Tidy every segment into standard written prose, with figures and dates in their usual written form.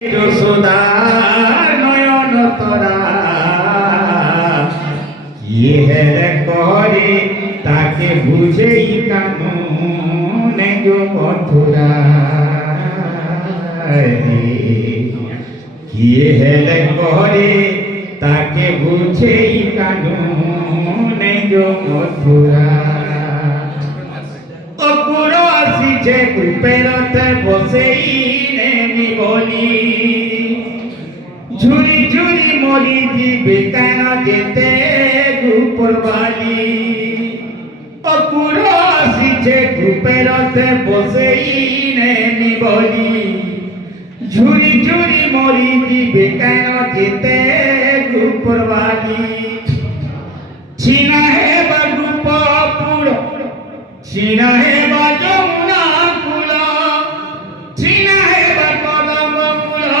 যশোদার নয়ন তরা কি হেলে করে তাকে বুঝেই কামনে গো মথুরা কি হেলে করে তাকে বুঝেই কামনে গো মথুরা অপুর আসিছে কূপেরতে বসেই নেমি বলি ঝুরি ঝুরি মরি দিবে কেন যেতে গুপর বালি অপুর আসিছে কূপেরতে বসেই নেমি বলি ঝুরি ঝুরি মরি দিবে কেন যেতে গুপর বালি ছিনা হে বাগুপপুর ছিনা হে যমুনা কুল ছিনা হে পদম মূল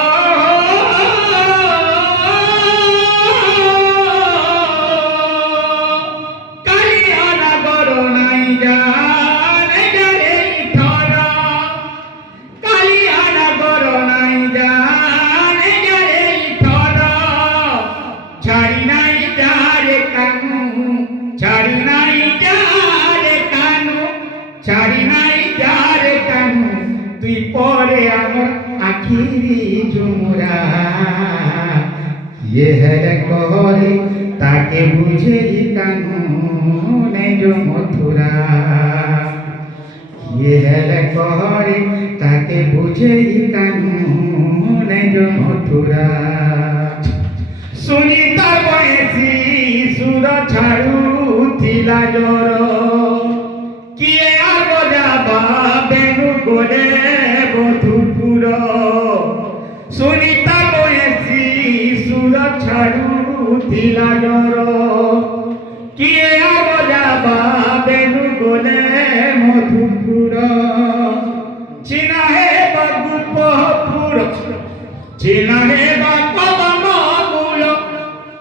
কালিয়া নগর নাই জানে গরে থর কালিয়া নগর নাই জানে গরে থর ছাড়ি নাই যারে কানু ছাড়ি নাই যারে কানু ছাড়ি নাই যারে কানু তুই পরে আমার আখিরি ঝুমরা ইয়ে হেরে করে তাকে বুঝেই কানু নেজ মথুরা ইয়ে হেরে করে তাকে বুঝেই কানু নেজ মথুরা সুনিতা বয়সী সুর ছাড়ুথিলা জোর কিয়ে আগ যাবা বেনু গোলে বধুপুর সুনিতা বয়সী সুর ছাড়ুথিলা জোর কিয়ে আগ যাবা বেনু গোলে মধুপুর চিনা হে বাগুপপুর চিনা হে পদম মূল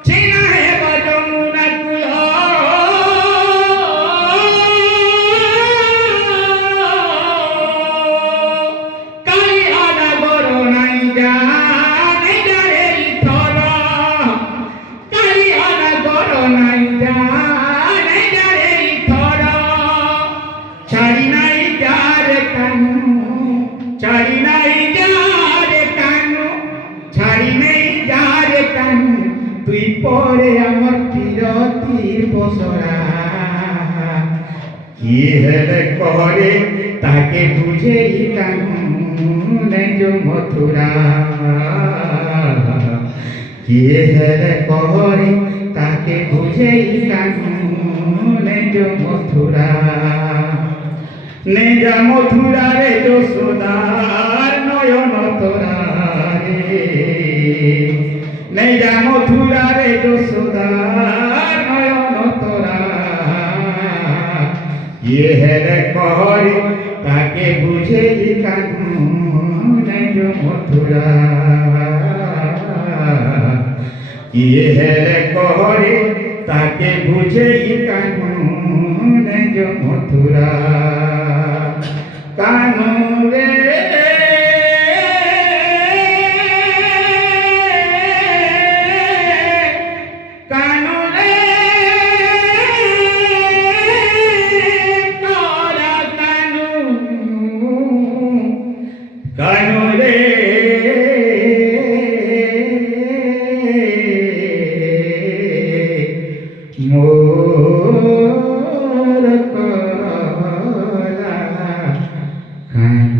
চিনা হে যমুনা কুল কালিয়া নগর নাই জানে গরে থর কালিয়া নগর নাই জানে গরে থর ছাড়ি নাই যারে কানু ছাড়ি নাই যারে কানু ছাড়ি নাই যারে কানু তুই পরে আমার পিরতির বসরা কি হেলে করে তাকে বুঝেই কানু নেজ মথুরা কি হেলে করে তাকে বুঝেই কানু নেজ মথুরা নেজা মথুরা রে যশোদার নয়ন তরা রে নেজা মথুরা রে যশোদার নয়ন তরা ইয়ে হেরে করে তাকে বুঝেই কানু নেজ মথুরা ইয়ে হেরে করে তাকে বুঝেই কানু নেজ মথুরা কানু রে কানু রে তোরা কানু কানু রে মোর কলা কানু